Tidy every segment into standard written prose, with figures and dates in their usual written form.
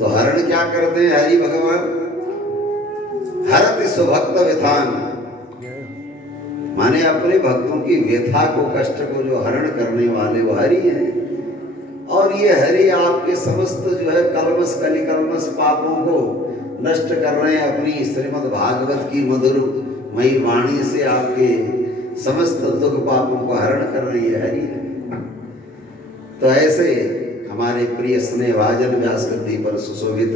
तो हरण क्या करते हैं हरि भगवान? हरति स्वभक्त व्यथान, माने अपने भक्तों की व्यथा को, कष्ट को जो हरण करने वाले वो हरि हैं। और ये हरि आपके समस्त जो है कलमस कलिकलमस पापों को नष्ट कर रहे हैं अपनी श्रीमद् भागवत की मधुर मई वाणी से, आपके समस्त दुख पापों को हरण कर रही है हरि। तो ऐसे हमारे प्रिय स्नेहभाजन व्यास गद्दी पर सुशोभित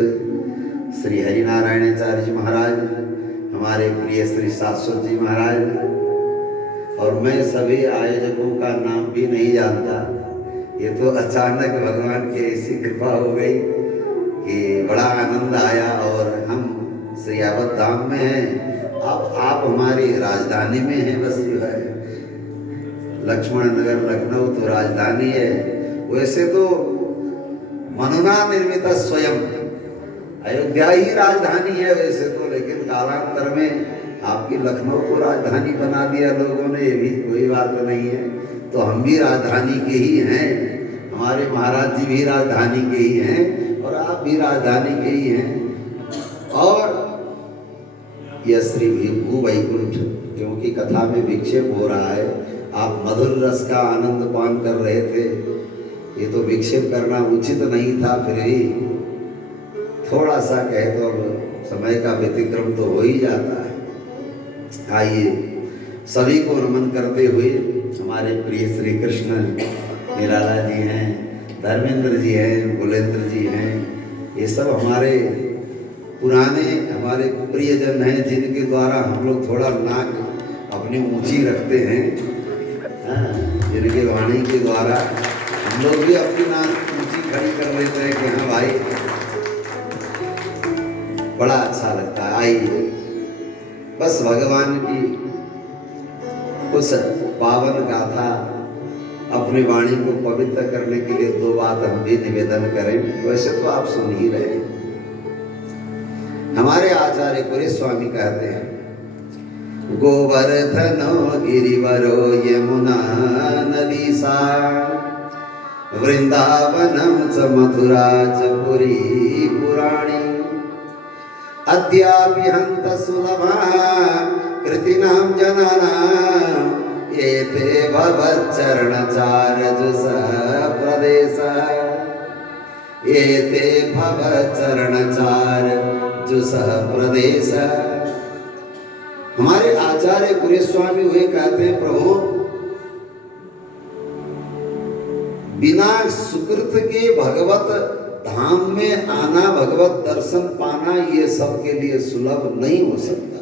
श्री हरिनारायणाचार्य जी महाराज, हमारे प्रिय श्री शाश्वत जी महाराज, और मैं सभी आयोजकों का नाम भी नहीं जानता। ये तो अचानक भगवान की ऐसी कृपा हो गई कि बड़ा आनंद आया। और हम श्री यावत धाम में हैं, आप हमारी राजधानी में हैं। बस जो है लक्ष्मण नगर लखनऊ तो राजधानी है। वैसे तो मनुना निर्मित स्वयं अयोध्या ही राजधानी है वैसे तो, लेकिन कालांतर में आपकी लखनऊ को राजधानी बना दिया लोगों ने, ये भी कोई बात नहीं है। तो हम भी राजधानी के ही हैं, हमारे महाराज जी भी राजधानी के ही हैं, और आप भी राजधानी के ही हैं। और यह श्री भू वैकुंठ, क्योंकि कथा में विक्षेप हो रहा है, आप मधुर रस का आनंद पान कर रहे थे, ये तो विक्षेप करना उचित नहीं था, फिर भी थोड़ा सा कहे तो समय का व्यतिक्रम तो हो ही जाता है। आइए सभी को नमन करते हुए, हमारे प्रिय श्री कृष्ण निराला जी हैं, धर्मेंद्र जी हैं, बुलेंद्र जी हैं, ये सब हमारे पुराने हमारे प्रियजन हैं, जिनके द्वारा हम लोग थोड़ा नाक अपनी ऊंची रखते हैं, जिनके वाणी के द्वारा हम लोग भी अपनी नाक ऊंची खड़ी कर लेते हैं कि हाँ भाई बड़ा अच्छा लगता है। आइए बस भगवान की उस पावन गाथा अपनी वाणी को पवित्र करने के लिए दो बात हम भी निवेदन करें। वैसे तो आप सुन ही रहे हैं। हमारे आचार्य पुरी स्वामी कहते हैं, गोवर्धनो गिरिवरो यमुना नदी सा, वृंदावनम च मथुरा च पुरी पुराणी, अद्यापि हंत सुलभा कृतिनां जनानां, एते भवच्चरणचारजुष प्रदेश, एते भवच्चरणचारजुष प्रदेश। हमारे आचार्य पुरी स्वामी हुए कहते हैं, प्रभु बिना सुकृत के भगवत धाम में आना, भगवत दर्शन पाना, ये सबके लिए सुलभ नहीं हो सकता।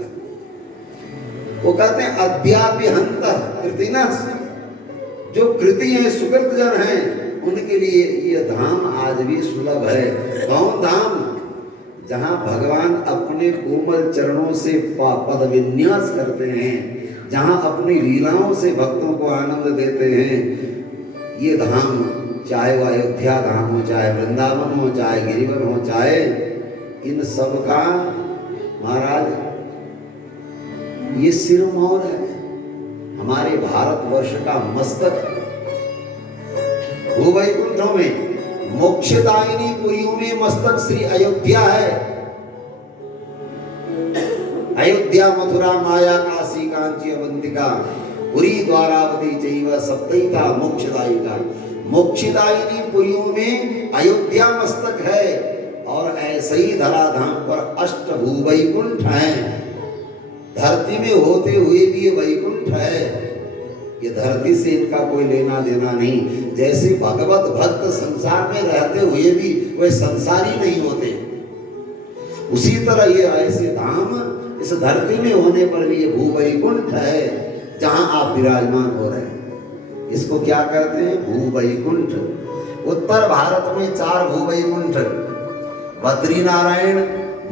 वो कहते हैं अद्यापि हंत कृतिना, जो कृति हैं सुकृत जन हैं उनके लिए ये धाम आज भी सुलभ है। कौन धाम? जहाँ भगवान अपने कोमल चरणों से पद विन्यास करते हैं, जहाँ अपनी लीलाओं से भक्तों को आनंद देते हैं, ये धाम, चाहे वो अयोध्या धाम हो, चाहे वृंदावन हो, चाहे गिरिवन हो, चाहे इन सब का महाराज ये सिरमौर है। हमारे भारतवर्ष का मस्तक भूवैकुंठों में, मोक्षदायिनी पुरियों में मस्तक श्री अयोध्या है। अयोध्या, मथुरा, माया, काशी, कांची, अवंतिका, पुरी, द्वारावती चैव सप्तैता मोक्षदायिका। मोक्षदायिनी पुरियों में अयोध्या मस्तक है। और ऐसे ही धराधाम पर अष्ट भूवैकुंठ हैं। धरती में होते हुए भी ये वैकुंठ है। ये धरती से इनका कोई लेना देना नहीं। जैसे भगवत भक्त संसार में रहते हुए भी वे संसारी नहीं होते, उसी तरह ये ऐसे धाम इस धरती में होने पर भी ये भूवैकुंठ है, जहां आप विराजमान हो रहे हैं। इसको क्या कहते हैं? भूवैकुंठ। उत्तर भारत में 4 भूवैकुंठ, बद्री नारायण,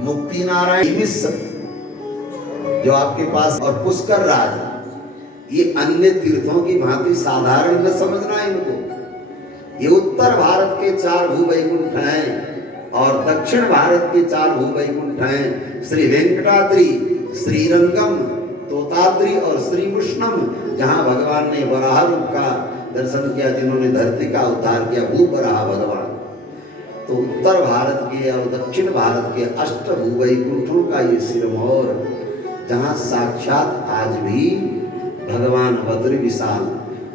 मुक्ति नारायण, जो आपके पास, और पुष्कर राज। ये अन्य तीर्थों की भांति साधारण न समझना इनको। ये उत्तर भारत के 4 भूवैकुंठ हैं और दक्षिण भारत के 4 भूवैकुंठ हैं। श्री वेंकटाद्रि, श्रीरंगम, तोताद्रि और श्री मुष्णम, जहां भगवान ने वराह रूप का दर्शन किया, जिन्होंने धरती का उद्धार किया, भू वराह भगवान। तो उत्तर भारत के और दक्षिण भारत के अष्टभुवैकुंठों का ये सिरमौर, जहाँ साक्षात आज भी भगवान बद्री विशाल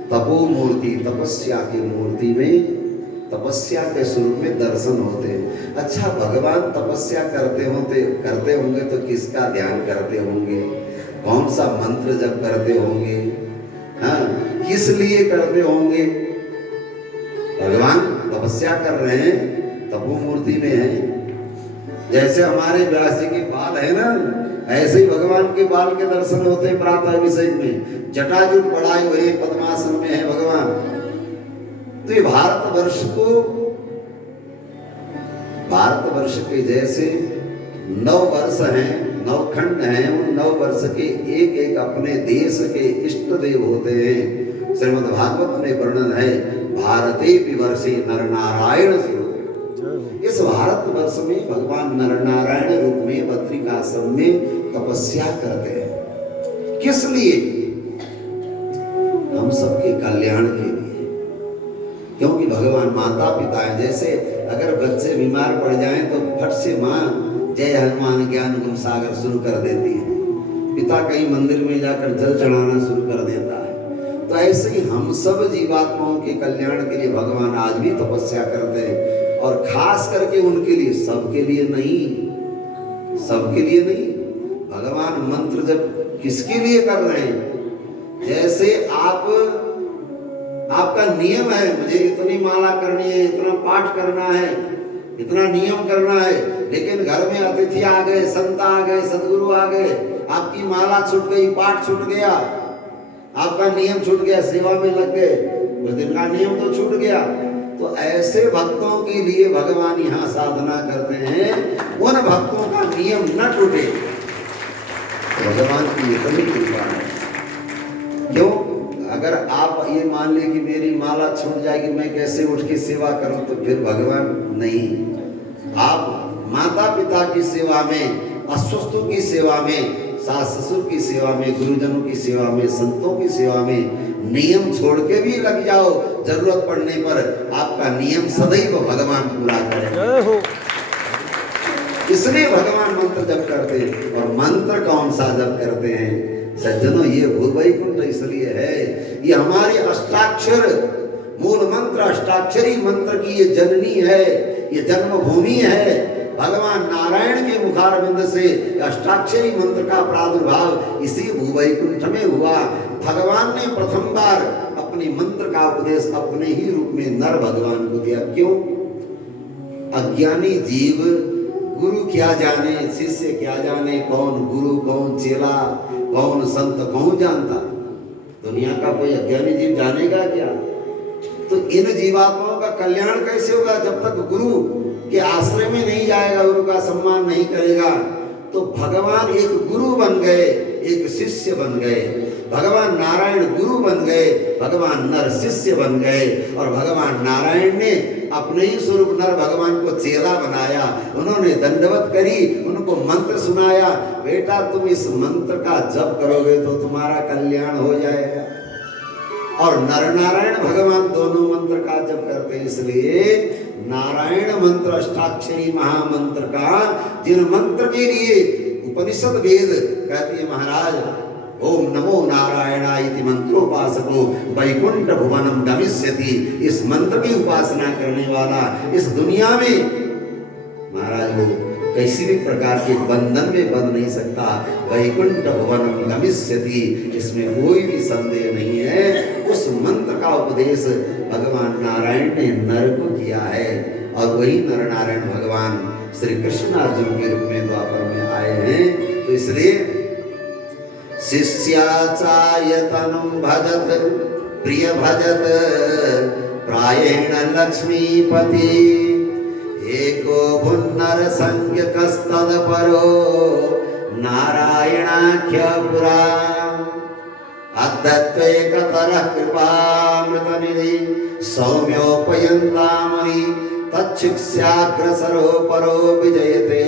तपो मूर्ति, तपस्या की मूर्ति में, तपस्या के स्वरूप में दर्शन होते हैं। अच्छा, भगवान तपस्या करते होंगे तो किसका ध्यान करते होंगे, कौन सा मंत्र जप करते होंगे, हाँ, किस लिए करते होंगे? भगवान तपस्या कर रहे हैं, तपो मूर्ति में है। जैसे हमारे व्यास जी के बाल है ना, ऐसे ही भगवान के बाल के दर्शन होते हैं प्रातः अभिषेक में। जटाजुट बढ़ाए हुए पद्मासन में है भगवान। तो ये भारतवर्ष के जैसे 9 वर्ष हैं, 9 खंड हैं, उन 9 वर्ष के एक एक अपने देश के इष्ट देव होते हैं। श्रीमद् भागवत में वर्णन है, भारते विवर्षे नर नारायण स्वरूप। इस भारत वर्ष में भगवान नर नारायण रूप में बद्रिकाश्रम में तपस्या करते हैं। किस लिए? हम सबके कल्याण के लिए। क्योंकि भगवान माता पिता है। जैसे अगर बच्चे बीमार पड़ जाएं तो फट से माँ जय हनुमान ज्ञान गुण सागर शुरू कर देती है, पिता कहीं मंदिर में जाकर जल चढ़ाना शुरू कर देता है। तो ऐसे ही हम सब जीवात्माओं के कल्याण के लिए भगवान आज भी तपस्या करते हैं। और खास करके उनके लिए, सबके लिए नहीं, सबके लिए नहीं। भगवान मंत्र जब किसके लिए कर रहे हैं? जैसे आपका नियम है, मुझे इतनी माला करनी है, इतना पाठ करना है, इतना नियम करना है, लेकिन घर में अतिथि आ गए, संत आ गए, सदगुरु आ गए, आपकी माला छूट गई, पाठ छूट गया, आपका नियम छूट गया, सेवा में लग गए, उस दिन का नियम तो छूट गया। तो ऐसे भक्तों के लिए भगवान यहाँ साधना करते हैं, उन भक्तों का नियम न टूटे। भगवान की इतनी कृपा है। क्यों? अगर आप ये मान ले कि मेरी माला छूट जाएगी, मैं कैसे उठ के सेवा करूं, तो फिर भगवान नहीं। आप माता पिता की सेवा में, अस्वस्थों की सेवा में, सास ससुर की सेवा में, गुरुजनों की सेवा में, संतों की सेवा में नियम छोड़ के भी लग जाओ, जरूरत पड़ने पर आपका नियम सदैव भगवान पूरा करेंगे। इसलिए भगवान मंत्र जप करते हैं। और मंत्र कौन सा जप करते हैं सज्जनों? ये भूवैकुंठ इसलिए है, ये हमारे अष्टाक्षर मूल मंत्र, अष्टाक्षरी मंत्र की ये जननी है, ये जन्मभूमि है। भगवान नारायण के मुखारविंद से अष्टाक्षरी मंत्र का प्रादुर्भाव इसी भूवैकुंठ में हुआ। भगवान ने प्रथम बार अपने मंत्र का उपदेश अपने ही रूप में नर भगवान को दिया। क्यों? अज्ञानी जीव गुरु क्या जाने, शिष्य क्या जाने, कौन गुरु कौन चेला, कौन संत कौन जानता? दुनिया का कोई अज्ञानी जीव जानेगा क्या? तो इन जीवात्माओं का कल्याण कैसे होगा जब तक गुरु के आश्रय में नहीं जाएगा, गुरु का सम्मान नहीं करेगा। तो भगवान एक गुरु बन गए, एक शिष्य बन गए। भगवान नारायण गुरु बन गए, भगवान नर शिष्य बन गए। और भगवान नारायण ने अपने ही स्वरूप नर भगवान को चेला बनाया, उन्होंने दंडवत करी, उनको मंत्र सुनाया, बेटा तुम इस मंत्र का जप करोगे तो तुम्हारा कल्याण हो जाएगा। और नर नारायण भगवान दोनों मंत्र का जप करते हैं। इसलिए नारायण मंत्र अष्टाक्षरी महामंत्र का, जिन मंत्र के लिए उपनिषद वेद कहती है महाराज, ओम नमो नारायणाय इति मंत्रोपासको वैकुंठ भुवनम गमिष्यति। इस मंत्र की उपासना करने वाला इस दुनिया में महाराज वो किसी भी प्रकार के बंधन में बंध नहीं सकता। वैकुंठ भुवनम गमिष्यति, इसमें कोई भी संदेह नहीं है। उस मंत्र का उपदेश भगवान नारायण ने नर को किया है। और वही नर नारायण भगवान श्री कृष्ण अर्जुन के रूप में द्वापर में आए हैं। तो इसलिए शिष्याचार्यतनुं भजत प्रिय भजत प्रायेण लक्ष्मीपति, एको भुन्नर संज्ञकस्तदपरो नारायणाख्य पुरा। अद्वैतकतरः कृपामृतनिधि सौम्योपयन्तामुनि, तच्छिक्ष्याग्रसरो परो विजयते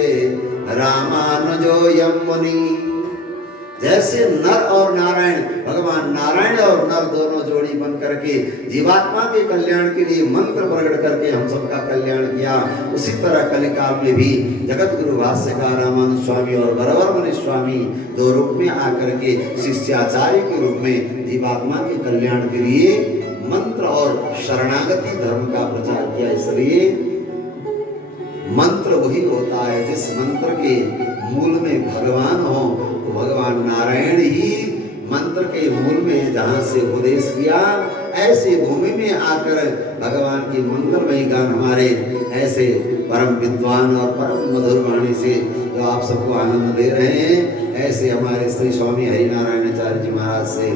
रामानुजोऽयं मुनि। जैसे नर और नारायण, भगवान नारायण और नर दोनों जोड़ी बन करके जीवात्मा के कल्याण के लिए मंत्र प्रकट करके हम सबका कल्याण किया, उसी तरह कलिकाल में भी जगत गुरु भाष्यकार रामानंद स्वामी और बरवर मुनि स्वामी दो रूप में आकर के शिष्याचार्य के रूप में जीवात्मा के कल्याण के लिए मंत्र और शरणागति धर्म का प्रचार किया। इसलिए मंत्र वही होता है जिस मंत्र के मूल में भगवान हो, तो भगवान नारायण ही मंत्र के मूल में जहाँ से उपदेश किया, ऐसे भूमि में आकर भगवान की मंगलमयी गान हमारे ऐसे परम विद्वान और परम मधुर वाणी से जो आप सबको आनंद दे रहे हैं, ऐसे हमारे श्री स्वामी हरिनारायणाचार्य जी महाराज से